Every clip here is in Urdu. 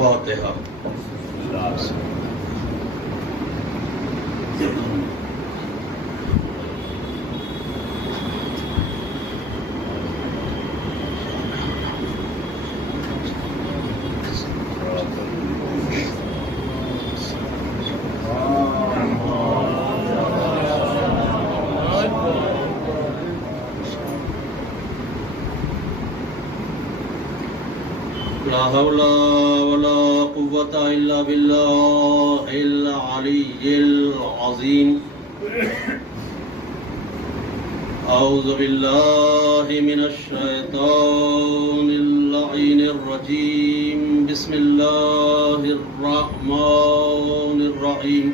فاتحہ۔ لا حول ولا قوة إلا بالله العلي العظيم۔ أعوذ بالله من الشيطان اللعين الرجيم، بسم الله الرحمن الرحيم۔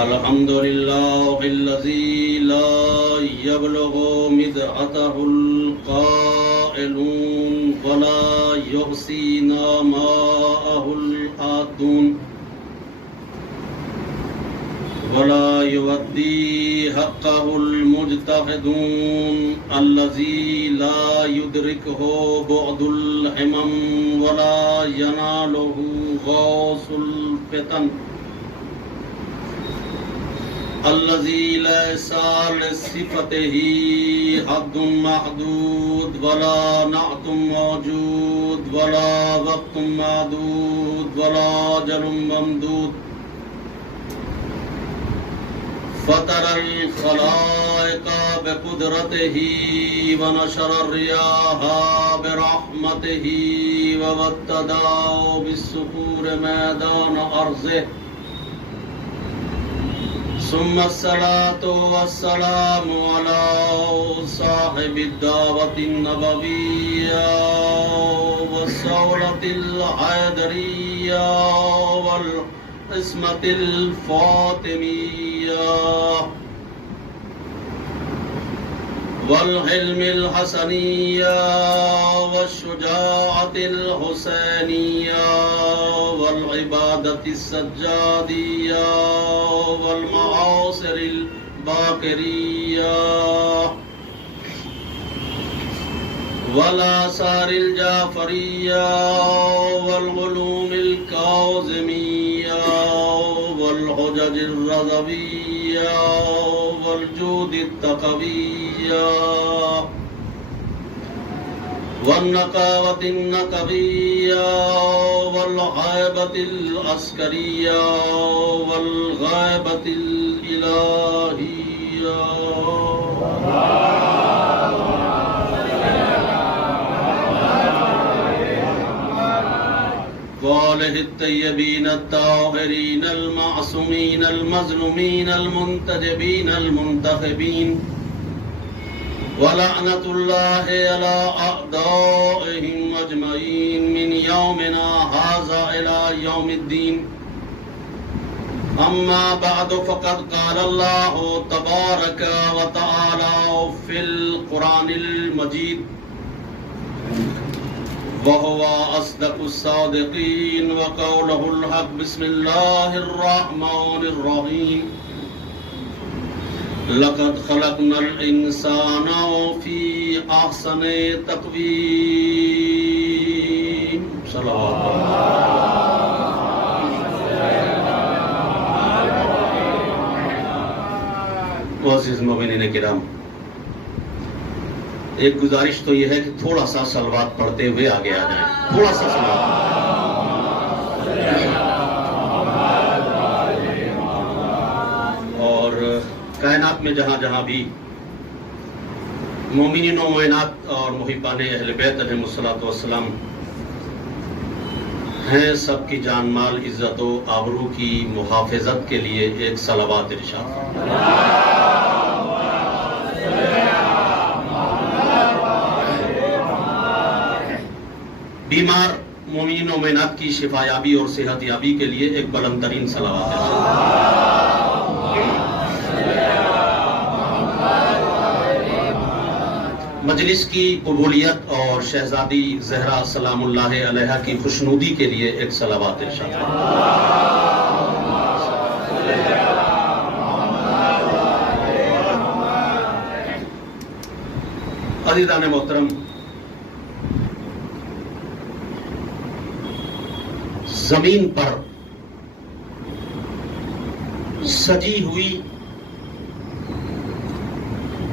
الحمد لله الذي لا يبلغ مدحته القائلون ولا يحصي نعماءه العادون ولا يودي حقه المجتهدون، الذي لا يدركه بعد الهمم ولا يناله غوص الفتن، الذي ليس لصفته حد محدود ولا نعت موجود ولا وقت معدود ولا أجل ممدود، فطر الخلائق بقدرته ونشر الرياح برحمته وابتدأ بالصخور ميدان أرضه، ثم الصلاة والسلام على صاحب الدعوة النبوية والصولة الحيدرية والعصمة الفاطمية والحلم الحسنية والشجاعة الحسينية والعبادة السجادية والمعاصر الباقرية والآثار الجعفرية والعلوم الكاظمية والحجج الرضوية والجود التقوية والنقاوة النقوية والغائبة العسكرية والغائبة الإلهية، وآله الطيبين الطاهرين المعصومين المظلومين المنتجبين المنتخبين، ولعنة الله على أعدائهم أجمعين من يومنا هذا إلى يوم الدين۔ أما بعد، فقد قال الله تبارك وتعالى في القرآن المجيد، وهو أصدق الصادقين وقوله الحق، بسم الله الرحمن الرحيم، لقد خلقنا الإنسان في أحسن تقويم۔ صلوات معزز مومنین کرام، ایک گزارش تو یہ ہے کہ تھوڑا سا صلوات پڑھتے ہوئے آگے آ جائیں، تھوڑا سا صلوات۔ اور کائنات میں جہاں جہاں بھی مومنین و مومنات اور محبان اہل بیت علیہم الصلوۃ والسلام ہیں، سب کی جان مال عزت و آبرو کی محافظت کے لیے ایک صلوات ارشاد۔ بیمار مومنین و مومنات کی شفا یابی اور صحت یابی کے لیے ایک بلند ترین صلوات ہے۔ مجلس کی قبولیت اور شہزادی زہرا سلام اللہ علیہا کی خوشنودی کے لیے ایک صلوات ارشاد ہے۔ عزیزان محترم، زمین پر سجی ہوئی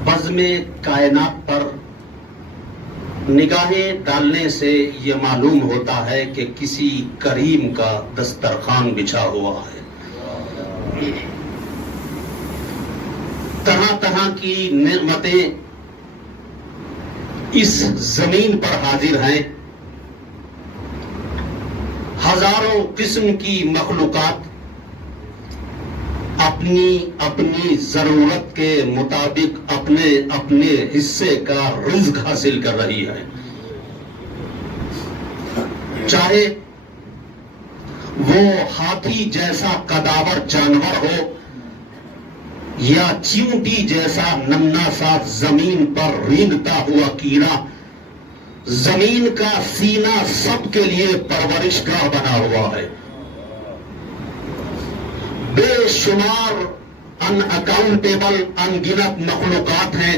بزم کائنات پر نگاہیں ڈالنے سے یہ معلوم ہوتا ہے کہ کسی کریم کا دسترخوان بچھا ہوا ہے. طرح طرح کی نعمتیں اس زمین پر حاضر ہیں. ہزاروں قسم کی مخلوقات اپنی اپنی ضرورت کے مطابق اپنے اپنے حصے کا رزق حاصل کر رہی ہے. چاہے وہ ہاتھی جیسا قداور جانور ہو یا چیونٹی جیسا ننھا سا زمین پر رینگتا ہوا کیڑا، زمین کا سینہ سب کے لیے پرورش گاہ بنا ہوا ہے. بے شمار ان اکاؤنٹیبل ان گنت مخلوقات ہیں.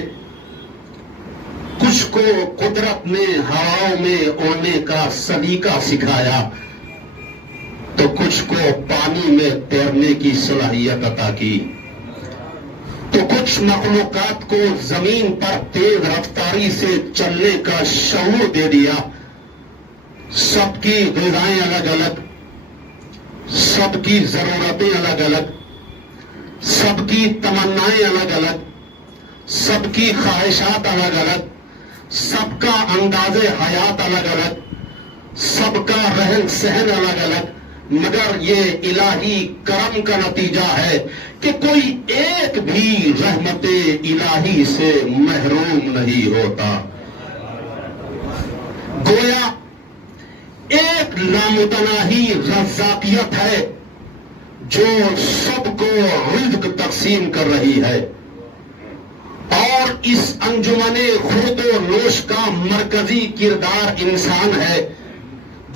کچھ کو قدرت نے ہواؤں میں اڑنے کا سلیقہ سکھایا تو کچھ کو پانی میں تیرنے کی صلاحیت عطا کی، تو کچھ مخلوقات کو زمین پر تیز رفتاری سے چلنے کا شعور دے دیا. سب کی غذائیں الگ الگ، سب کی ضرورتیں الگ الگ، سب کی تمنائیں الگ الگ، سب کی خواہشات الگ الگ، سب کا انداز حیات الگ الگ، سب کا رہن سہن الگ الگ. مگر یہ الہی کرم کا نتیجہ ہے کہ کوئی ایک بھی رحمت الہی سے محروم نہیں ہوتا. گویا ایک لامتناہی رزاقیت ہے جو سب کو رزق تقسیم کر رہی ہے، اور اس انجمن خورد و نوش کا مرکزی کردار انسان ہے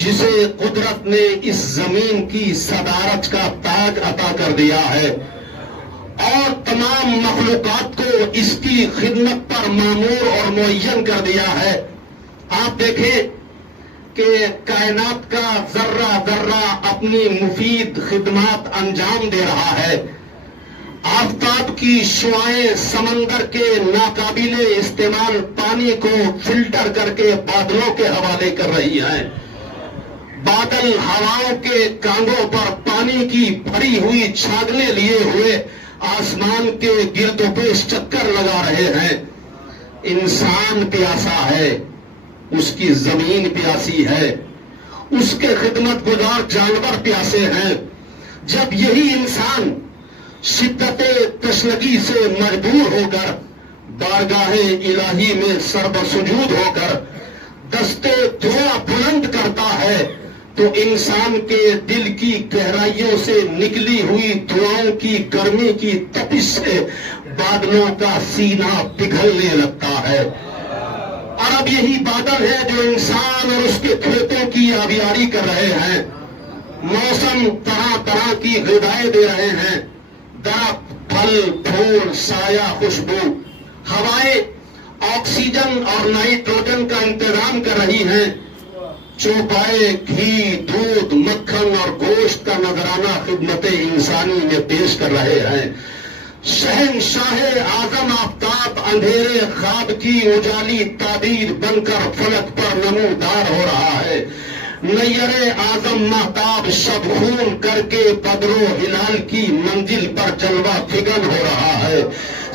جسے قدرت نے اس زمین کی صدارت کا تاج عطا کر دیا ہے اور تمام مخلوقات کو اس کی خدمت پر مامور اور معین کر دیا ہے. آپ دیکھیں کہ کائنات کا ذرہ ذرہ اپنی مفید خدمات انجام دے رہا ہے. آفتاب کی شعاعیں سمندر کے ناقابل استعمال پانی کو فلٹر کر کے بادلوں کے حوالے کر رہی ہیں. بادل ہواؤں کے کانگوں پر پانی کی بھری ہوئی چھاگلیں لیے ہوئے آسمان کے گرد و پیش چکر لگا رہے ہیں. انسان پیاسا ہے، اس کی زمین پیاسی ہے، اس کے خدمت گزار جانور پیاسے ہیں. جب یہی انسان شدت تشنگی سے مجبور ہو کر بارگاہ الہی میں سربسجود ہو کر دستے دعا بلند کرتا ہے تو انسان کے دل کی گہرائیوں سے نکلی ہوئی دعاؤں کی گرمی کی تپش سے بادلوں کا سینہ پگھلنے لگتا ہے. اور اب یہی بادل ہے جو انسان اور اس کے کھیتوں کی آبیاری کر رہے ہیں. موسم طرح طرح کی غذائیں دے رہے ہیں، درخت پھل پھول سایہ خوشبو، ہوائیں آکسیجن اور نائٹروجن کا انتظام کر رہی ہیں. چوپائے گھی دودھ مکھن اور گوشت کا نذرانہ خدمت انسانی میں پیش کر رہے ہیں. شہنشاہ اعظم آفتاب اندھیرے خواب کی اجالی تعبیر بن کر فلک پر نمودار ہو رہا ہے. نیر اعظم مہتاب شب خون کر کے بدر و ہلال کی منزل پر جلوہ فگن ہو رہا ہے.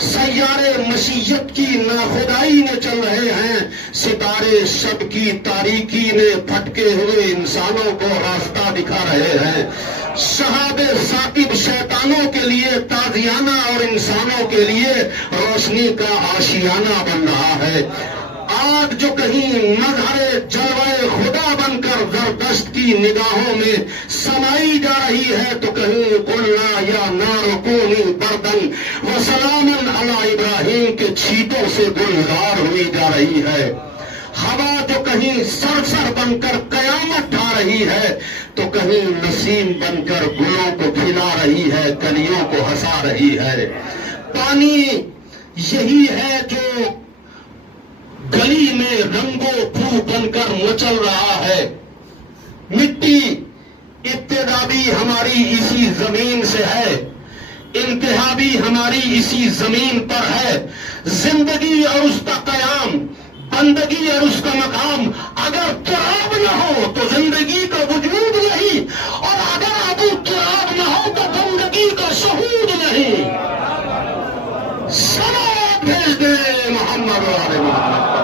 سیارے مشیت کی ناخدائی میں چل رہے ہیں، ستارے شب کی تاریکی میں پھٹکے ہوئے انسانوں کو راستہ دکھا رہے ہیں. شہاب ثاقب شیطانوں کے لیے تازیانہ اور انسانوں کے لیے روشنی کا آشیانہ بن رہا ہے. آگ جو کہیں مظہر جلوہ خدا بن کر زردشت کی نگاہوں میں سمائی جا رہی ہے تو کہیں قلنا یا نار کونی بردن وسلاما علی ابراہیم کے چھینٹوں سے گلزار ہوئی جا رہی ہے. ہوا جو کہیں سرسر بن کر قیامت ڈھا رہی ہے تو کہیں نسیم بن کر گلوں کو کھلا رہی ہے، کلیوں کو ہنسا رہی ہے. پانی یہی ہے جو گلی میں رنگو بو بن کر مچل رہا ہے. مٹی ابتدا بھی ہماری اسی زمین سے ہے، انتہا بھی ہماری اسی زمین پر ہے۔ زندگی اور اس کا قیام، بندگی اور اس کا مقام، اگر تراب نہ ہو تو زندگی کا وجود نہیں، اور اگر ابو تراب نہ ہو تو بندگی کا شہود نہیں۔ صلوات بھیج دے محمد والے محمد۔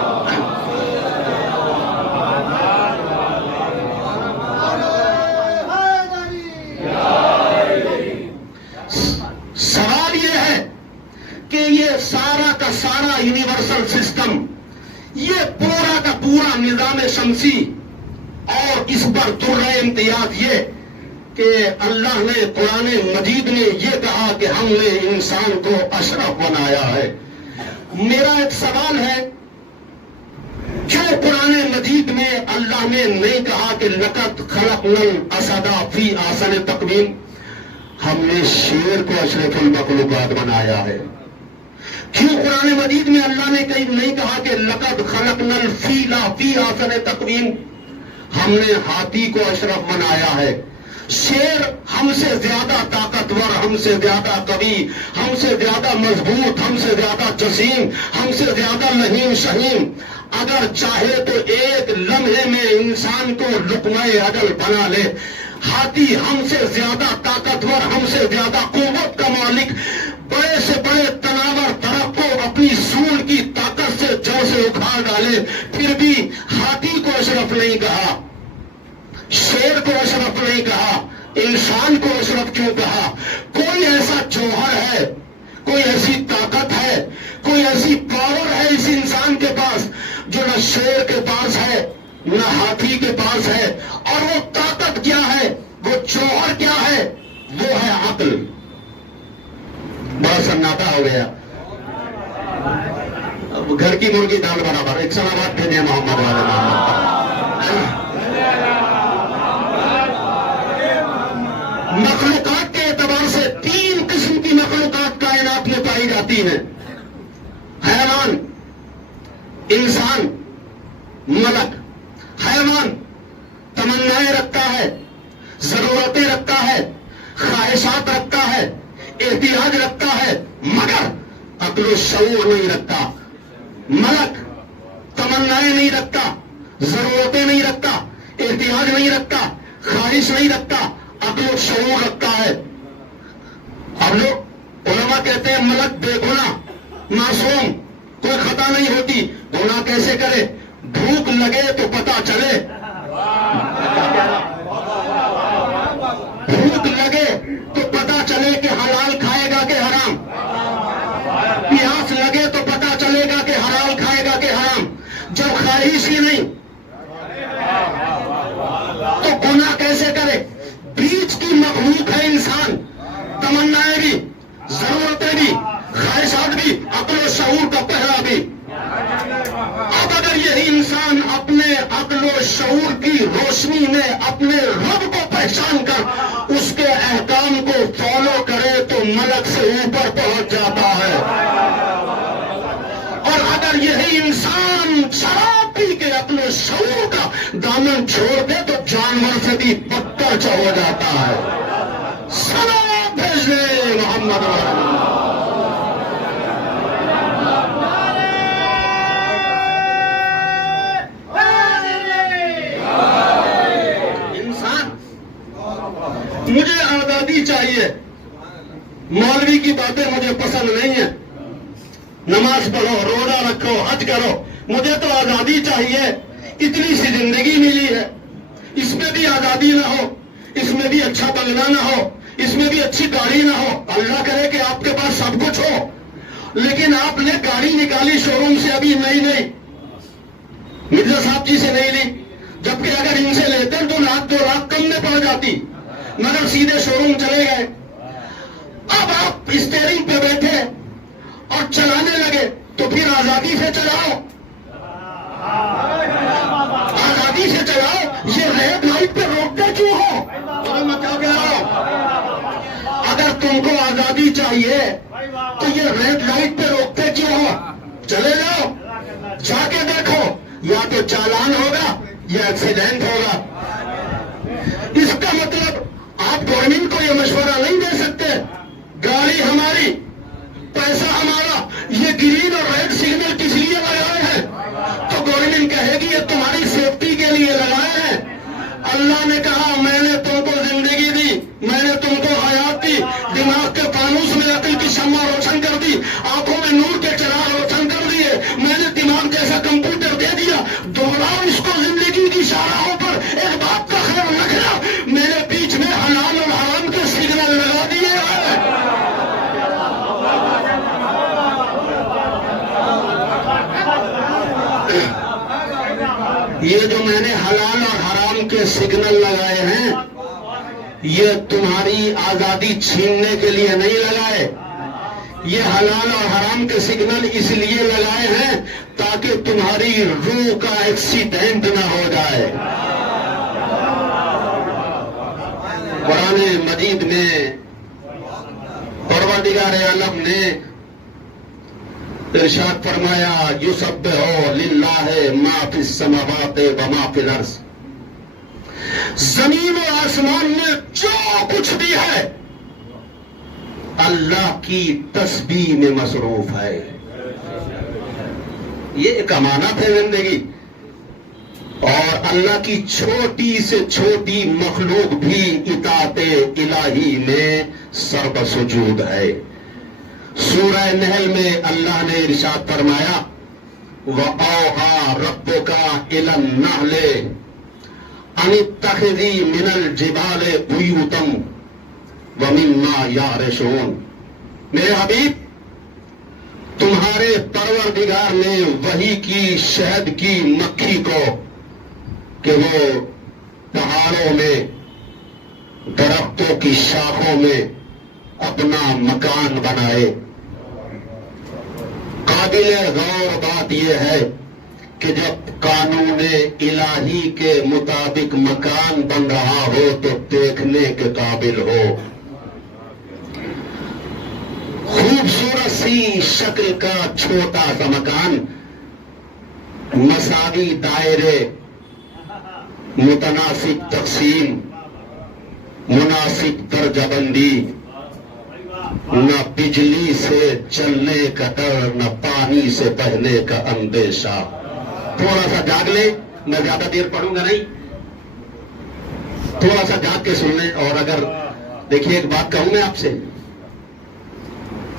سوال یہ ہے کہ یہ سارا کا سارا یونیورسل سسٹم، یہ پورا کا پورا نظام شمسی، اور اس پر درجہ امتیاز یہ کہ اللہ نے قرآن مجید میں یہ کہا کہ ہم نے انسان کو اشرف بنایا ہے۔ میرا ایک سوال ہے، کیوں قرآن مجید میں اللہ نے نہیں کہا کہ لقد خلقنا الاسد فی احسن تقویم؟ ہم نے شیر کو اشرف المخلوقات بنایا ہے۔ کیوں قرآن مجید میں اللہ نے نہیں کہا کہ لقد خلقنا الفیل فی احسن تقویم؟ ہم نے ہاتھی کو اشرف بنایا ہے۔ شیر ہم سے زیادہ طاقتور، ہم سے زیادہ قوی، ہم سے زیادہ مضبوط، ہم سے زیادہ جسیم، ہم سے زیادہ لہیم شہیم، اگر چاہے تو ایک لمحے میں انسان کو لقمہ اجل بنا لے۔ ہاتھی ہم سے زیادہ طاقتور، ہم سے زیادہ قوت کا مالک، بڑے سے بڑے تناور درخت کو اپنی سونڈ کی طاقت سے جڑ سے اکھاڑ ڈالے، پھر بھی ہاتھی کو اشرف نہیں کہا، شیر کو اشرف نہیں کہا، انسان کو اشرف کیوں کہا؟ کوئی ایسا جوہر ہے، کوئی ایسی طاقت ہے، کوئی ایسی پاور ہے اس انسان کے پاس جو نہ شیر کے پاس ہے نہ ہاتھی کے پاس ہے، اور وہ طاقت کیا ہے، وہ جوہر کیا ہے؟ وہ ہے عقل۔ بڑا سناٹا ہو گیا، اب گھر کی مرغی دال برابر۔ ایک سلامات بھیجے محمد والے محمد۔ مخلوقات کے اعتبار سے تین قسم کی مخلوقات کائنات میں پائی جاتی ہیں: حیوان، انسان، ملک۔ حیوان تمنائیں رکھتا ہے، ضرورتیں رکھتا ہے، خواہشات رکھتا ہے، احتیاج رکھتا ہے، مگر عقل و شعور نہیں رکھتا۔ ملک تمنائیں نہیں رکھتا، ضرورتیں نہیں رکھتا، احتیاج نہیں رکھتا، خواہش نہیں رکھتا، عقل و شعور رکھتا ہے۔ اب لوگ علماء کہتے ہیں ملک بے گناہ، معصوم، کوئی خطا نہیں ہوتی۔ گناہ کیسے کرے؟ بھوک لگے تو پتا چلے، بھوک لگے تو پتا چلے کہ حلال کھائے گا کہ حرام، پیاس لگے تو پتا چلے گا کہ حلال کھائے گا کہ حرام۔ جب خواہش ہی نہیں تو گناہ کیسے کرے؟ بیچ کی مخلوق ہے انسان، تمنائیں بھی، ضرورتیں بھی، خواہشات بھی، عقل و شعور کا پہرا بھی۔ اب اگر یہ انسان اپنے عقل و شعور کی روشنی میں اپنے رب کو پہچان کر اس کے احکام کو فالو کرے تو ملک سے اوپر پہنچ جاتا ہے، اور اگر یہی انسان شراب پی کے اپنے شعور کا دامن چھوڑ دے تو جانور سے بھی بدتر ہو جاتا ہے۔ صلوات بھیج دے محمد والے۔ مجھے آزادی چاہیے، مولوی کی باتیں مجھے پسند نہیں ہیں، نماز پڑھو، روزہ رکھو، حج کرو، مجھے تو آزادی چاہیے۔ اتنی سی زندگی ملی ہے، اس میں بھی آزادی نہ ہو، اس میں بھی اچھا بنگلہ نہ ہو، اس میں بھی اچھی گاڑی نہ ہو۔ اللہ کرے کہ آپ کے پاس سب کچھ ہو، لیکن آپ نے گاڑی نکالی شو روم سے ابھی نئی مرزا صاحب جی سے نہیں لی، جبکہ اگر ان سے لیتے تو 1,00,000-2,00,000 کم میں پڑ جاتی، مگر سیدھے شو روم چلے گئے۔ اب آپ اسٹیئرنگ پہ بیٹھے اور چلانے لگے تو پھر آزادی سے چلاؤ، آزادی سے چلاؤ۔ یہ ریڈ لائٹ پہ روکتے کیوں ہو؟ میں کیا کہہ رہا ہوں؟ اگر تم کو آزادی چاہیے تو یہ ریڈ لائٹ پہ روکتے کیوں ہو؟ چلے جاؤ، جا کے دیکھو، یا تو چالان ہوگا یا ایکسیڈنٹ ہوگا۔ اس کا مطلب گورنمنٹ کو یہ مشورہ نہیں دے سکتے گاڑی ہماری پیسہ ہمارا یہ گرین اور ریڈ سگنل کس لیے لگائے ہیں؟ تو گورنمنٹ کہے گی یہ تمہاری سیفٹی کے لیے لگائے ہیں۔ اللہ نے کہا میں نے تم کو زندگی دی، میں نے تم کو حیات دی، دماغ کے فانوس میں عقل کی شمع روشن کر دی، آنکھوں میں نور کے چراغ روشن کر دیے، میں نے دماغ جیسا کمپیوٹر دے دیا، دوہراؤ اس کو زندگی کی شاہراہوں پر۔ ایک بات کا خیال رکھنا، میرے بیچ میں حلال اور حرام کے سگنل لگا دیے ہیں۔ یہ جو میں نے حلال اور حرام کے سگنل لگائے ہیں یہ تمہاری آزادی چھیننے کے لیے نہیں لگائے، یہ حلال اور حرام کے سگنل اس لیے لگائے ہیں تاکہ تمہاری روح کا ایکسیڈنٹ نہ ہو جائے۔ قرآن مجید میں پروردگار عالم نے ارشاد فرمایا یسبح للہ ما فی السماوات و ما فی الارض، زمین و آسمان میں جو کچھ بھی ہے اللہ کی تسبیح میں مصروف ہے۔ یہ ایک امانت ہے زندگی، اور اللہ کی چھوٹی سے چھوٹی مخلوق بھی اطاعت الہی میں سربسجود ہے۔ سورہ نحل میں اللہ نے ارشاد فرمایا وَأَوْحَىٰ رَبُّكَ إِلَى النَّحْلِ أَنِ اتَّخِذِي مِنَ الْجِبَالِ بُيُوتًا وَمِمَّا يَعْرِشُونَ۔ میرے حبیب، تمہارے پروردگار نے وحی کی شہد کی مکھی کو کہ وہ پہاڑوں میں درختوں کی شاخوں میں اپنا مکان بنائے۔ قابل غور بات یہ ہے کہ جب قانون الہی کے مطابق مکان بن رہا ہو تو دیکھنے کے قابل ہو۔ خوبصورت سی شکل کا چھوٹا سا مکان، مساوی دائرے، متناسب تقسیم، مناسب درجہ بندی، نہ بجلی سے چلنے کا ڈر، نہ پانی سے بہنے کا اندیشہ۔ تھوڑا سا جاگ لیں، میں زیادہ دیر پڑھوں گا نہیں، تھوڑا سا جاگ کے سن لیں۔ اور اگر دیکھیے ایک بات کہوں میں آپ سے،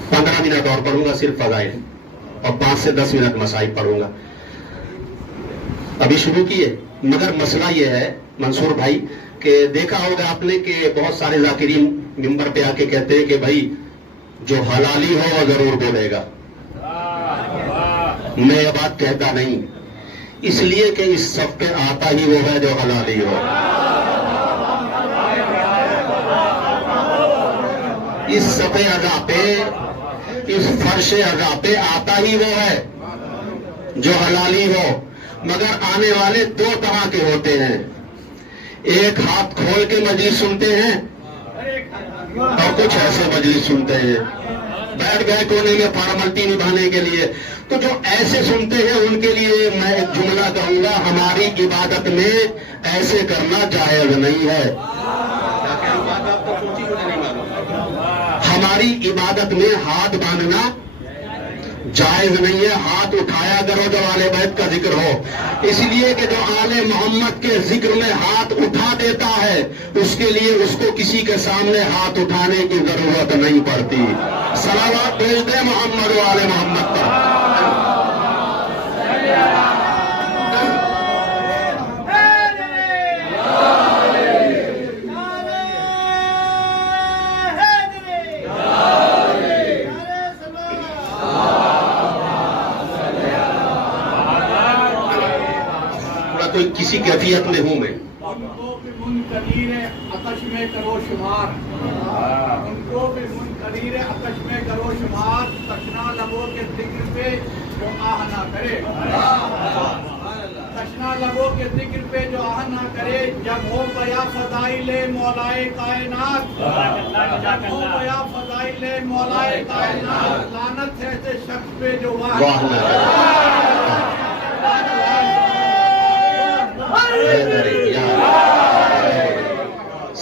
15 منٹ اور پڑھوں گا صرف فضائل، اور 5 سے 10 منٹ مسائل پڑھوں گا۔ ابھی شروع کیے، مگر مسئلہ یہ ہے منصور بھائی کہ دیکھا ہوگا آپ نے کہ بہت سارے ذاکرین ممبر پہ آ کے کہتے ہیں کہ بھائی جو حلالی ہو وہ ضرور بولے گا۔ میں یہ بات کہتا نہیں، اس لیے کہ اس صف پہ آتا ہی وہ ہے جو حلالی ہو، اس صف اعضاء پہ، اس فرش اعضاء پہ آتا ہی وہ ہے جو حلالی ہو۔ مگر آنے والے 2 طرح کے ہوتے ہیں، ایک ہاتھ کھول کے مجلس سنتے ہیں اور کچھ ایسے مجلس سنتے ہیں بیٹھ گئے کونے میں فارملٹی نبھانے کے لیے۔ تو جو ایسے سنتے ہیں ان کے لیے میں ایک جملہ کہوں گا، ہماری عبادت میں ایسے کرنا جائز نہیں ہے۔ ہماری عبادت میں ہاتھ باندھنا جائز نہیں ہے، ہاتھ اٹھایا کرو جب آل بیت کا ذکر ہو۔ اس لیے کہ جو آل محمد کے ذکر میں ہاتھ اٹھا دیتا ہے اس کے لیے اس کو کسی کے سامنے ہاتھ اٹھانے کی ضرورت نہیں پڑتی۔ صلوات بھیج دے محمد و آل محمد پر۔ کوئی کسی کیفیت میں ہوں میں، ان کو بھی منکرین عطش میں کرو شمار، ان کو بھی منکرین عطش میں کرو شمار، تشنا لبوں کے ذکر پہ جو آہ نہ کرے، تشنا لبوں کے ذکر پہ جو آہ نہ کرے، جب ہو بیا فضائل مولائے کائنات، جب ہو بیا فضائل مولائے کائنات، لعنت ہے ایسے شخص پہ جو واہ نہ کرے۔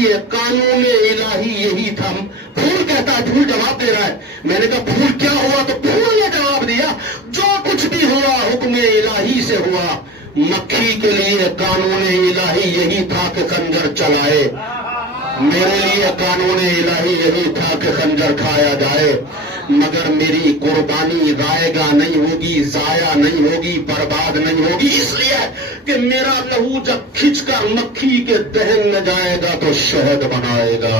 لیے قانون الہی یہی تھا. پھول کہتا ہے، پھول جواب دے رہا ہے. میں نے کہا پھول کیا ہوا؟ تو پھول نے جواب دیا جو کچھ بھی ہوا حکم الہی سے ہوا. مکھی کے لیے قانون الہی یہی تھا کہ خنجر چلائے. میرے لیے قانون الہی یہی تھا کہ خنجر کھایا جائے. مگر میری قربانی رائے گا نہیں ہوگی، ضائع نہیں ہوگی، برباد نہیں ہوگی، اس لیے کہ میرا لہو جب کھچ کر مکھی کے دہن میں جائے گا تو شہد بنائے گا.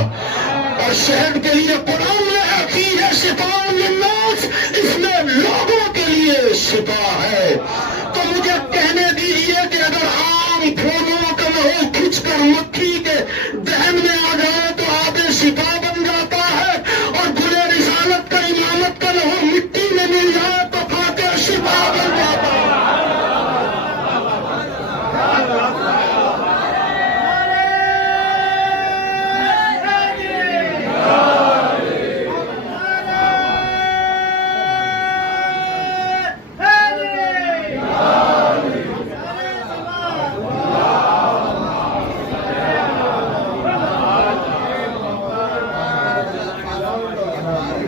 اور شہد کے لیے قرآن نے رکھی ہے شفاء للناس، اس میں لوگوں کے لیے شفا ہے. تو مجھے کہنے دیجیے کہ اگر عام پھولوں کا لہو کھچ کر مکھی کے دہن میں آ جائے تو آب شفا بن جاتا ہے، اور گلے رسالت کا امامت کا لہو مٹی میں مل جائے تو فاتح شفا بن جاتا ہے.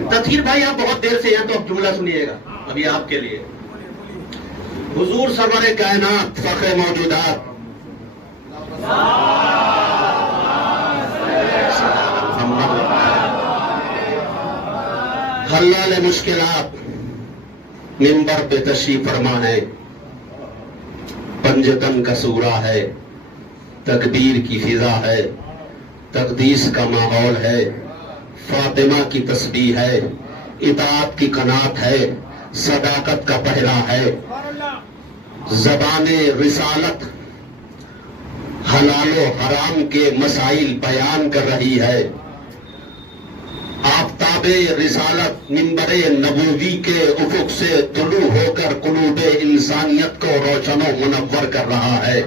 تطہیر بھائی آپ بہت دیر سے ہیں تو اب جملہ سنیے گا ابھی آپ کے لیے. حضور سرور کائنات فخر موجودات حلال مشکلات منبر پہ تشریف فرما ہے. پنجتن کا سورہ ہے، تکبیر کی فضا ہے، تقدیس کا ماحول ہے، فاطمہ کی تسبیح ہے، اطاعت کی قناعت ہے، صداقت کا پہرا ہے. زبان رسالت حلال و حرام کے مسائل بیان کر رہی ہے. آفتاب رسالت منبر نبوی کے افق سے طلوع ہو کر قلوب انسانیت کو روشن و منور کر رہا ہے.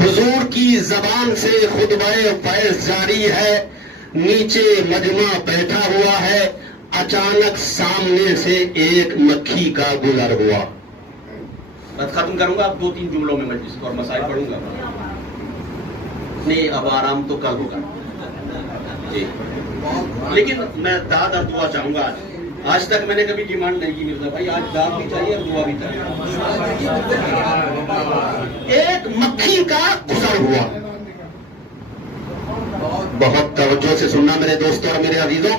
حضور کی زبان سے خطبہ فیض جاری ہے. نیچے مجمع بیٹھا ہوا ہے، اچانک سامنے سے ایک مکھی کا گزر ہوا. بات ختم کروں گا اب 2-3 جملوں میں مجلس اور مسائل پڑھوں گا. نہیں اب آرام تو کل ہوگا جی، لیکن میں داد اور دعا چاہوں گا. آج تک میں نے کبھی ڈیمانڈ نہیں کی مرزا بھائی، آج داد بھی چاہیے اور دعا بھی چاہیے. ایک مکھی کا گزر ہوا. بہت توجہ سے سننا میرے دوستوں اور میرے عزیزوں.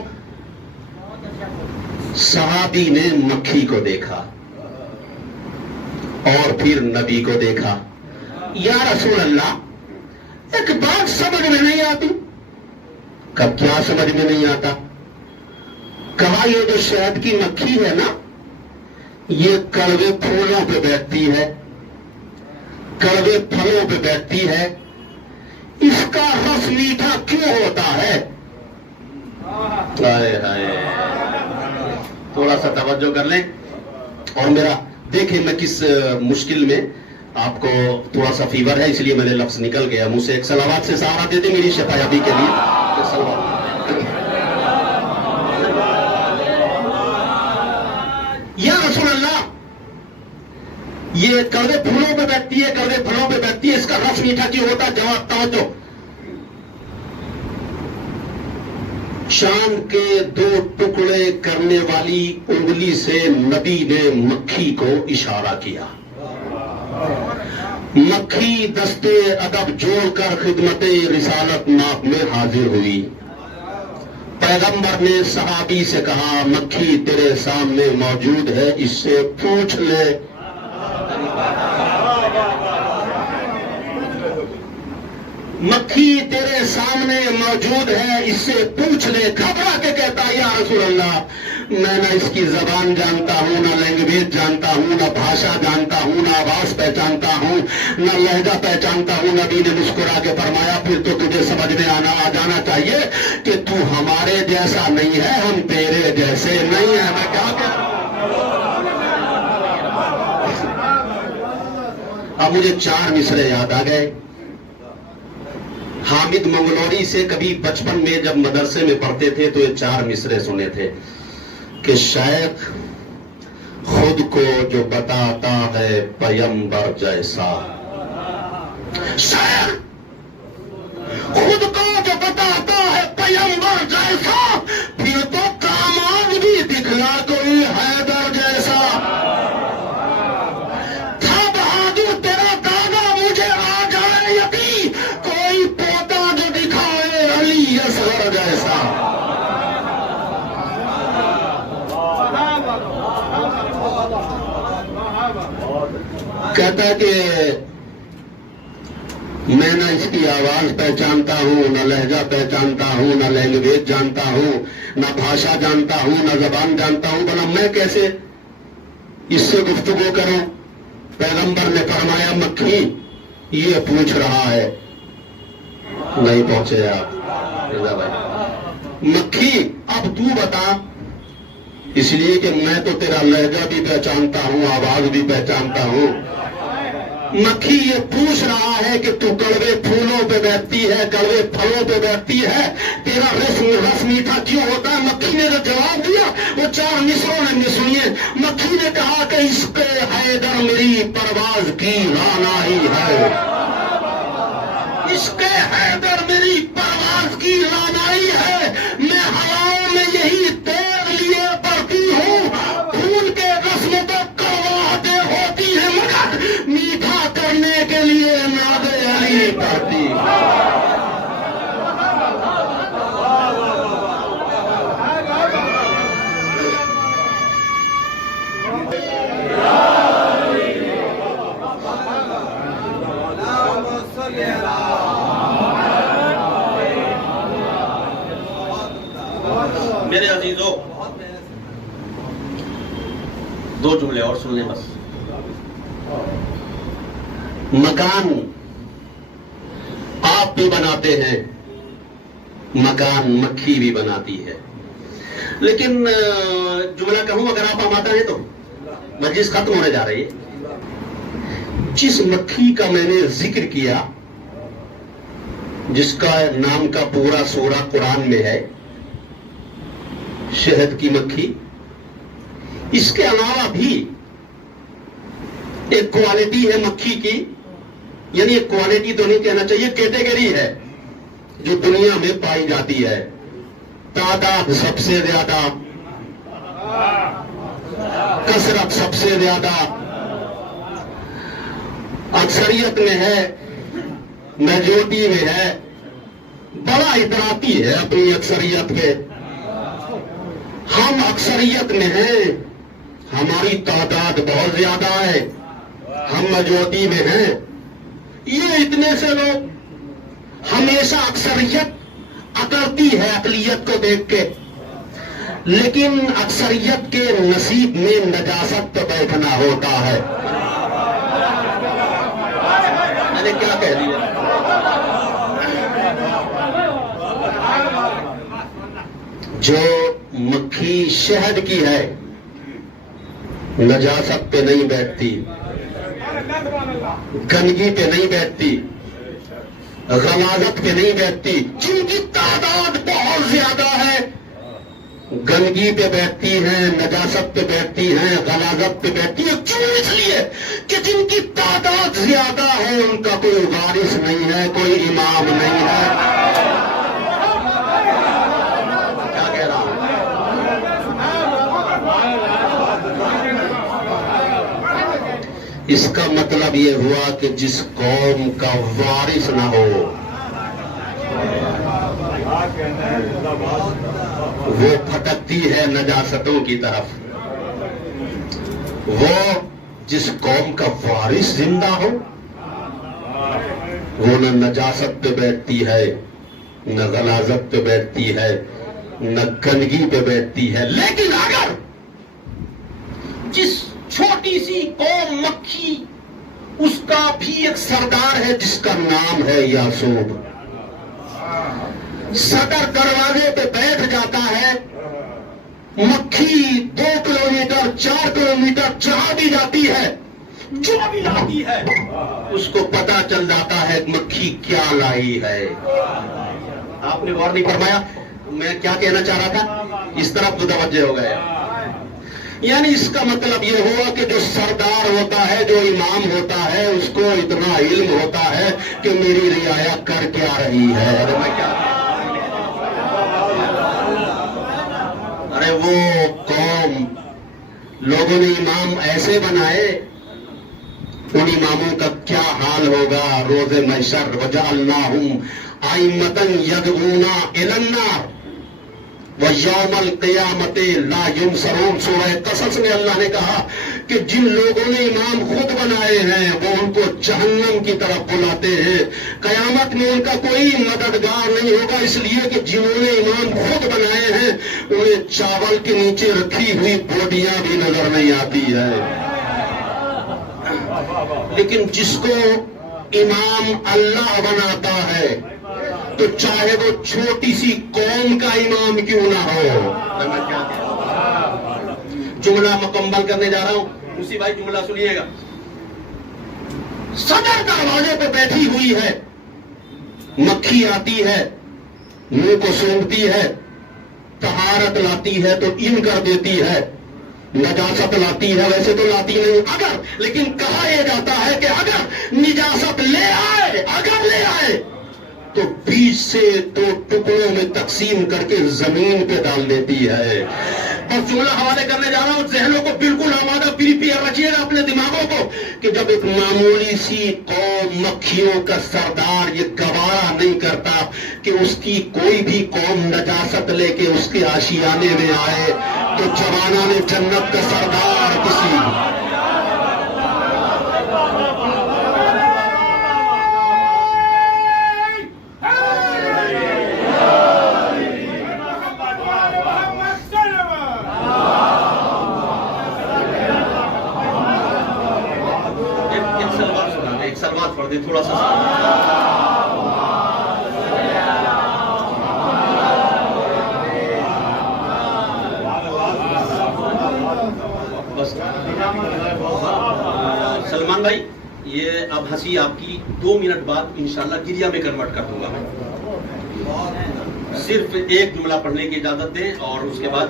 صحابی نے مکھی کو دیکھا اور پھر نبی کو دیکھا. یا رسول اللہ ایک بات سمجھ میں نہیں آتی. کب کیا سمجھ میں نہیں آتا؟ کہا یہ جو شہد کی مکھی ہے نا، یہ کڑوے پھولوں پہ بیٹھتی ہے، کڑوے پھلوں پہ بیٹھتی ہے، اس کا رس میٹھا کیوں ہوتا ہے؟ تھوڑا سا توجہ کر لیں. اور میرا دیکھیں میں کس مشکل میں، آپ کو تھوڑا سا فیور ہے اس لیے میرے لفظ نکل گیا منہ سے. ایک صلوات سے سہارا دے دیں میری شفایابی کے لیے. یا رسول اللہ یہ کڑوے پھولوں پہ بیٹھتی ہے، کڑوے پھلوں پہ بیٹھتی ہے، اس کا رس میٹھا کیوں ہوتا ہے؟ جواب توجہ. شان کے 2 ٹکڑے کرنے والی انگلی سے نبی نے مکھی کو اشارہ کیا. مکھی دستے ادب جوڑ کر خدمت رسالت ناک میں حاضر ہوئی. پیغمبر نے صحابی سے کہا مکھی تیرے سامنے موجود ہے، اس سے پوچھ لے. مکھی تیرے سامنے موجود ہے، اس سے پوچھ لے. گھبرا کے کہتا یا رسول اللہ میں نہ اس کی زبان جانتا ہوں، نہ لینگویج جانتا ہوں، نہ بھاشا جانتا ہوں، نہ آواز پہچانتا ہوں، نہ لہجہ پہچانتا ہوں. نبی نے مسکرا کے فرمایا پھر تو تجھے سمجھ میں آ جانا چاہیے کہ تو ہمارے جیسا نہیں ہے، ہم تیرے جیسے نہیں ہیں. میں کیا کہہ اب مجھے 4 مصرے یاد آ گئے. حامد منگلوری سے کبھی بچپن میں جب مدرسے میں پڑھتے تھے تو یہ 4 مصرے سنے تھے کہ شیخ خود کو جو بتاتا ہے پیمبر جیسا. شیخ خود کو بتاتا ہے پیغمبر جیسا، پھر تو کاماد بھی دکھلا کوئی حیدر جیسا۔ تھا بہادر تیرا دادا، مجھے آ جائے یقین، کوئی پوتا جو دکھائے علی اصغر جیسا۔ کہتا کہ میں نہ اس کی آواز پہچانتا ہوں، نہ لہجہ پہچانتا ہوں، نہ لینگویج جانتا ہوں، نہ بھاشا جانتا ہوں، نہ زبان جانتا ہوں، بھلا میں کیسے اس سے گفتگو کروں؟ پیغمبر نے فرمایا مکھی یہ پوچھ رہا ہے۔ نہیں پہنچے آپ رضا بھائی۔ مکھی اب تو بتا، اس لیے کہ میں تو تیرا لہجہ بھی پہچانتا ہوں، آواز بھی پہچانتا ہوں۔ مکھی یہ پوچھ رہا ہے کہ تو کڑوے پھولوں پہ بیٹھتی ہے، کڑوے پھلوں پہ بیٹھتی ہے، تیرا رس میٹھا کیوں ہوتا ہے؟ مکھی نے جو جواب دیا وہ 4 مصروں میں سنیے۔ مکھی نے کہا کہ عشق حیدر میری پرواز کی رانائی ہے، عشق حیدر میری پرواز کی رانائی ہے، میں ہواؤں میں یہی تیر لیے بڑھتی ہوں، پھول کے رس میں تو کڑواہٹیں ہوتی ہیں مگر میٹھا کرنے کے لیے ناد علی پڑھتی۔ میرے عزیزو، 2 جملے اور سن لیں بس۔ مکان آپ بھی بناتے ہیں، مکان مکھی بھی بناتی ہے، لیکن جملہ کہوں اگر آپ آمادہ ہیں تو مجلس ختم ہونے جا رہی ہے۔ جس مکھی کا میں نے ذکر کیا، جس کا نام کا پورا سورہ قرآن میں ہے، شہد کی مکھی، اس کے علاوہ بھی ایک کوالٹی ہے مکھی کی، یعنی ایک کوالٹی تو نہیں کہنا چاہیے، کیٹیگری ہے جو دنیا میں پائی جاتی ہے۔ تعداد سب سے زیادہ، کثرت سب سے زیادہ، اکثریت میں ہے، میجورٹی میں ہے، بڑا اطراتی ہے اپنی اکثریت کے۔ ہم اکثریت میں ہیں، ہماری تعداد بہت زیادہ ہے، ہم میجورٹی میں ہیں۔ یہ اتنے سے لوگ، ہمیشہ اکثریت اکڑتی ہے اقلیت کو دیکھ کے، لیکن اکثریت کے نصیب میں نجاست پہ بیٹھنا ہوتا ہے۔ میں نے کیا کہہ دیا؟ جو مکھی شہد کی ہے نجاست پہ نہیں بیٹھتی، گندگی پہ نہیں بیٹھتی، غلاظت پہ نہیں بیٹھتی، جن کی تعداد بہت زیادہ ہے گندگی پہ بیٹھتی ہیں، نجاست پہ بیٹھتی ہیں، غلاظت پہ بیٹھتی ہیں۔ کیوں؟ اس لیے کہ جن کی تعداد زیادہ ہے ان کا کوئی وارث نہیں ہے، کوئی امام نہیں ہے۔ اس کا مطلب یہ ہوا کہ جس قوم کا وارث نہ ہو وہ پھٹکتی ہے نجاستوں کی طرف۔ وہ جس قوم کا وارث زندہ ہو وہ نہ نجاست پہ بیٹھتی ہے، نہ غلاظت پہ بیٹھتی ہے، نہ گندگی پہ بیٹھتی ہے۔ لیکن اگر جس چھوٹی سی قوم مکھی، اس کا بھی ایک سردار ہے جس کا نام ہے یعصوب، صدر دروازے پہ بیٹھ جاتا ہے، مکھی 2 کلومیٹر 4 کلومیٹر جہاں بھی جاتی ہے، جو بھی لاتی ہے اس کو پتا چل جاتا ہے مکھی کیا لائی ہے۔ آپ نے غور نہیں فرمایا میں کیا کہنا چاہ رہا تھا؟ اس طرف متوجہ ہو گئے۔ یعنی اس کا مطلب یہ ہوا کہ جو سردار ہوتا ہے، جو امام ہوتا ہے، اس کو اتنا علم ہوتا ہے کہ میری رعایا کر کیا رہی ہے۔ میں کیا وہ قوم لوگوں نے امام ایسے بنائے، ان اماموں کا کیا حال ہوگا روز محشر. وجعلناہم ائمۃ یدعون الی النار ویوم القیامت لا ینصرون. سورہ قصص میں اللہ نے کہا کہ جن لوگوں نے امام خود بنائے ہیں وہ ان کو جہنم کی طرف بلاتے ہیں. قیامت میں ان کا کوئی مددگار نہیں ہوگا، اس لیے کہ جنہوں نے امام خود بنائے ہیں انہیں چاول کے نیچے رکھی ہوئی بوٹیاں بھی نظر نہیں آتی ہے. لیکن جس کو امام اللہ بناتا ہے تو چاہے وہ چھوٹی سی قوم کا امام کیوں نہ ہو. جملہ مکمل کرنے جا رہا ہوں، اسی بھائی جملہ سنیے گا. صدر دروازے پہ بیٹھی ہوئی ہے، مکھی آتی ہے، منہ کو سونگتی ہے، طہارت لاتی ہے تو ان کر دیتی ہے، نجاست لاتی ہے ویسے تو لاتی نہیں، اگر لیکن کہا یہ جاتا ہے کہ اگر نجاست لے آئے تو بیچ سے 2 ٹکڑوں میں تقسیم کر کے زمین پہ ڈال دیتی ہے. اور جملہ حوالے کرنے جا رہا ہوں، ذہنوں کو بالکل آمادہ پریپیئر رکھیے گا اپنے دماغوں کو، کہ جب ایک معمولی سی قوم مکھیوں کا سردار یہ گوارا نہیں کرتا کہ اس کی کوئی بھی قوم نجاست لے کے اس کے آشیانے میں آئے، تو جوانہ نے جنت کا سردار کسی تھوڑا سا سلمان بھائی، یہ اب ہنسی آپ کی 2 منٹ بعد انشاءاللہ گریہ میں کنورٹ کر دوں گا. صرف ایک جملہ پڑھنے کی اجازت دیں اور اس کے بعد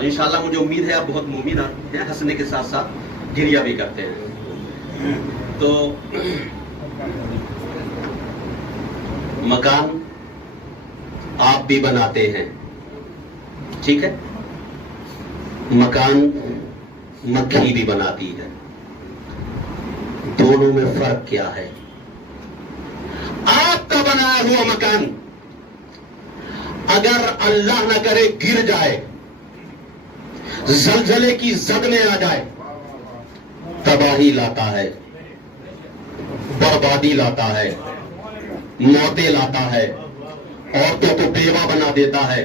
انشاءاللہ مجھے امید ہے آپ بہت مومن ہیں، ہنسنے کے ساتھ ساتھ گریہ بھی کرتے ہیں. تو مکان آپ بھی بناتے ہیں، ٹھیک ہے، مکان مکھی بھی بناتی ہے، دونوں میں فرق کیا ہے؟ آپ کا بنایا ہوا مکان اگر اللہ نہ کرے گر جائے، زلزلے کی زد میں آ جائے، تباہی لاتا ہے، بربادی لاتا ہے، موتیں لاتا ہے، عورتوں کو بیوہ بنا دیتا ہے،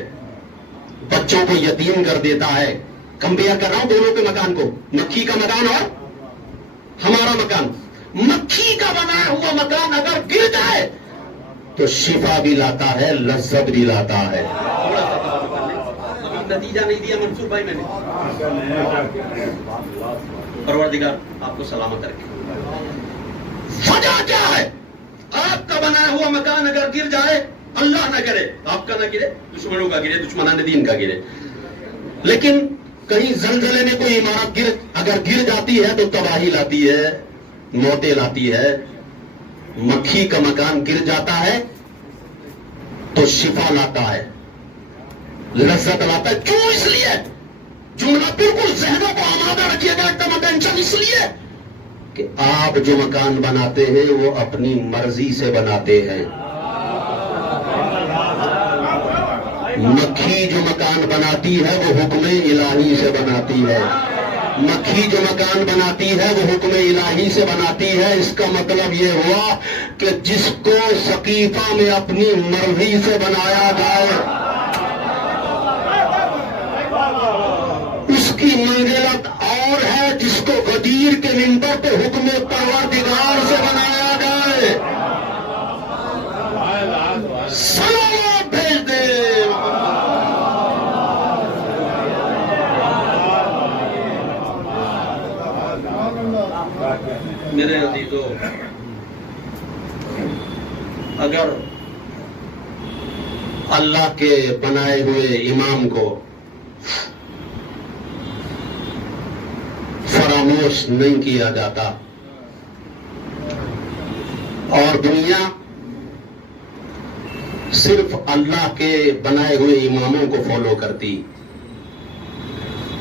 بچوں کو یتیم کر دیتا ہے. کمپیئر کر رہا ہوں دونوں کے مکان کو، مکھی کا مکان اور ہمارا مکان. مکھی کا بنایا ہوا مکان اگر گر جائے تو شفا بھی لاتا ہے، لذت بھی لاتا ہے. نتیجہ نہیں دیا منصور بھائی میں نے. پروردگار آپ کو سلامت رکھے. وجہ کیا ہے؟ آپ کا بنایا ہوا مکان اگر گر جائے، اللہ نہ کرے آپ کا نہ گرے، دشمنوں کا گرے، دشمنان دین کا گرے، لیکن کہیں زلزلے میں کوئی عمارت اگر گر جاتی ہے تو تباہی لاتی ہے، موتیں لاتی ہے. مکھی کا مکان گر جاتا ہے تو شفا لاتا ہے، لذت لاتا ہے. کیوں؟ اس لیے جملہ بالکل ذہنوں کو آمادہ رکھیے گا ایک دم اٹینشن، اس لیے کہ آپ جو مکان بناتے ہیں وہ اپنی مرضی سے بناتے ہیں. مکھی جو مکان بناتی ہے وہ حکم الہی سے بناتی ہے. مکھی جو مکان بناتی ہے وہ حکم الہی سے بناتی ہے. اس کا مطلب یہ ہوا کہ جس کو سقیفہ میں اپنی مرضی سے بنایا جائے اس کی منزلت اور ہے جس کو غدیر کے منبر پہ حکم پروردگار سے بنایا جائے. سلام بھیج دے. میرے عزیزو، اگر اللہ کے بنائے ہوئے امام کو فراموش نہیں کیا جاتا اور دنیا صرف اللہ کے بنائے ہوئے اماموں کو فالو کرتی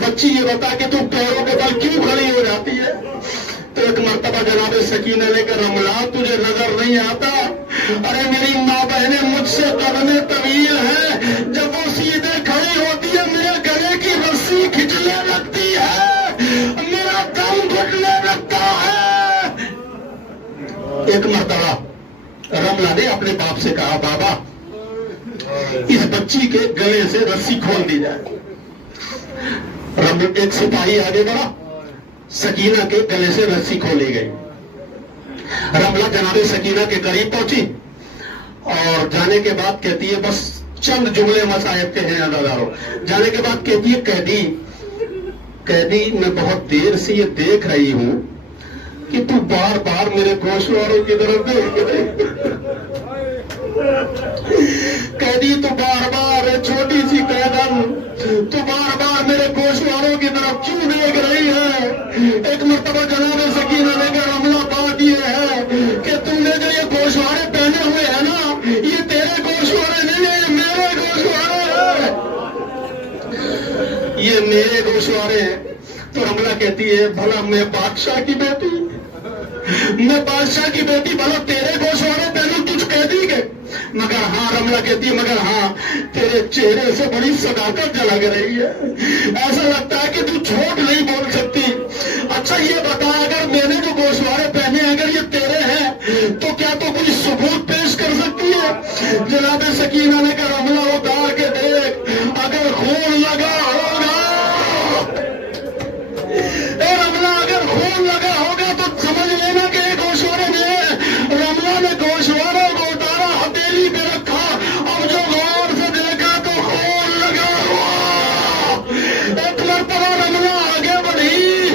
بچی یہ بتا کہ تم پیروں کے بل کیوں کھڑی ہو جاتی ہے؟ تو ایک مرتبہ جناب سکینہ نے کہا رملا تجھے نظر نہیں آتا؟ ارے میری ماں بہنیں مجھ سے قدمیں طویل ہیں، جب وہ سیدھے کھڑی ہوتی ہے میرے گلے کی رسی کھچنے لگتی ہے، میرا دم گھٹنے لگتا ہے۔ ایک مرتبہ رملا نے اپنے باپ سے کہا بابا اس بچی کے گلے سے رسی کھول دی جائے۔ ایک سپاہی آگے بڑھا، سکینہ کے گلے سے رسی کھولی گئی۔ رملہ جناب سکینہ کے قریب پہنچی اور جانے کے بعد کہتی ہے، بس چند جملے مصائب کے ہیں عزادارو، جانے کے بعد کہتی ہے قیدی میں بہت دیر سے یہ دیکھ رہی ہوں کہ تو بار بار میرے گوشواروں کی طرف دیکھ رہی، قیدی تو بار بار چھوٹی سی قیدن تو بار بار میرے گوشواروں کی طرف کیوں دیکھ رہی ہے؟ ایک مرتبہ جناب سکینہ نے کہا رملہ بات یہ ہے کہ تم نے جو یہ گوشوارے پہنے ہوئے ہیں نا، یہ تیرے گوشوارے نہیں ہیں، یہ میرے گوشوارے ہیں، یہ میرے گوشوارے ہیں۔ تو رملہ کہتی ہے بھلا میں بادشاہ کی بیٹی بھلا تیرے گوشوارے پہنوں تجھ قیدی کے؟ مگر ہاں، رملہ کہتی ہے مگر ہاں تیرے چہرے سے بڑی صداقت جھلک رہی ہے، ایسا لگتا ہے کہ تو جھوٹ نہیں بول سکتی۔ اچھا یہ بتا اگر میں نے جو گوشوارے پہنے اگر یہ تیرے ہیں تو کیا تو کوئی ثبوت پیش کر سکتی ہے؟ جناب سکینہ نے کہا رملہ اتار کے دیکھ، اگر خون لگا ہوگا اگر خون لگا ہوگا تو سمجھ لینا کہ ایک گوشوارے میں رملہ نے گوشواروں کو اتارا، ہتھیلی پہ رکھا، اب جو غور سے دیکھا تو خون لگا ہوا۔ ایک مرتبہ رملہ آگے بڑھی،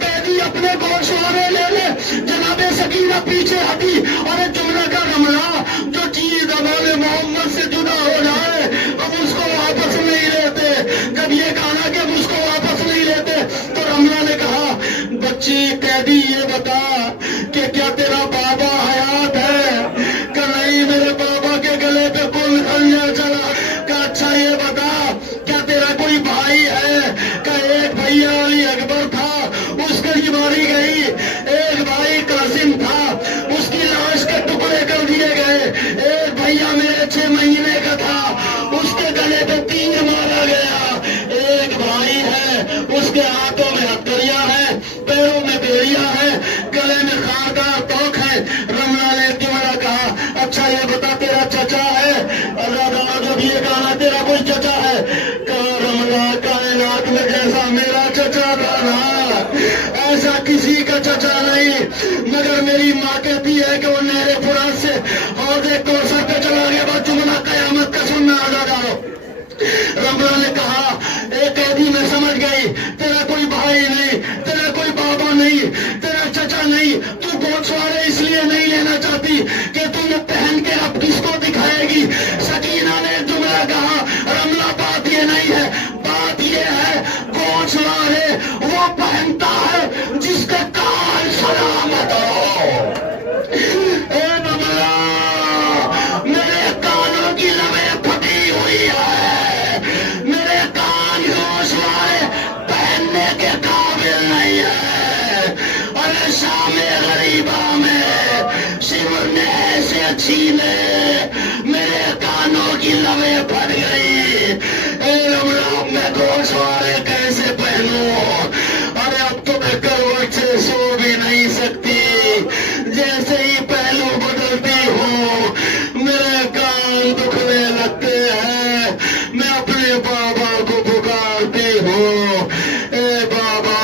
قیدی اپنے گوشوارے لے لے، جناب سکینہ پیچھے ہٹی اور ایک جملہ کا رملہ جو چیز ہمارے محمد سے جدا ہو جائے اب اس کو واپس نہیں لیتے۔ جب یہ کہا کہ اس کو واپس نہیں لیتے تو رملہ نے کہا بچی قیدی یہ بتا کہ کیا تیرا بابا حیات ہے؟ کہ نہیں میرے بابا کے گلے پہ کل خنجر چلا۔ کہ اچھا یہ بتا کیا تیرا کوئی بھائی ہے؟ کہ ایک بھیا علی اکبر تھا، اس کی ماری گئی، ایک بھائی قاسم تھا، اس کی لاش کے ٹکڑے کر دیے گئے، ایک بھیا میرے 6 مہینے کا تھا، اس کے گلے پہ تیر مارا گیا، ایک بھائی ہے اس کے ہاتھوں میں ہتھکڑیاں ہیں، پیروں میں بیڑیاں ہیں، گلے میں خاردار توق ہے۔ رملہ نے جملہ کہا اچھا یہ بتا تیرا چچا ہے؟ جب یہ کہا تیرا کوئی چچا ہے؟ کہا رملہ کائنات میں جیسا میرا چچا تھا نا ایسا کسی کا چچا نہیں، مگر میری ماں کہتی ہے کہ وہ نہر فرات سے حوض کوثر پہ چلا گیا، بس جملہ قیامت کا سننا عزادارو۔ رملہ نے کہا اے قیدی میں سمجھ گئی تیرا کوئی بھائی نہیں، تیرا کوئی بابا نہیں، تیرا چچا نہیں، تو گوشوارے اس لیے نہیں لینا چاہتی کہ تم پہن کے اب کس کو دکھائے گی؟ سکینہ نے جملہ کہا رملہ بات یہ نہیں ہے، بات یہ ہے گوشوارے وہ پہنتا ہے جس کا کان سلامت ہو۔ اے رملہ میرے کانوں کی لویں پھٹی ہوئی ہے، میرے کان گوشوارے پہننے کے قابل نہیں ہے، اور شام غریبہ میں سمرنے ایسے چھیلے میرے کانوں کی لویں پھٹ گئی۔ اے رملہ میں گوشوارے کیسے پہنوں؟ ارے اب تو میں کروٹ سے سو بھی نہیں سکتی، جیسے ہی پہلو بدلتی ہوں میرے کان دکھنے لگتے ہیں، میں اپنے بابا کو پکارتی ہوں اے بابا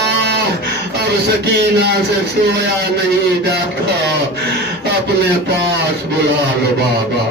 اب سکینہ سے سویا نہیں جاتا، اپنے پاس بلا لو بابا۔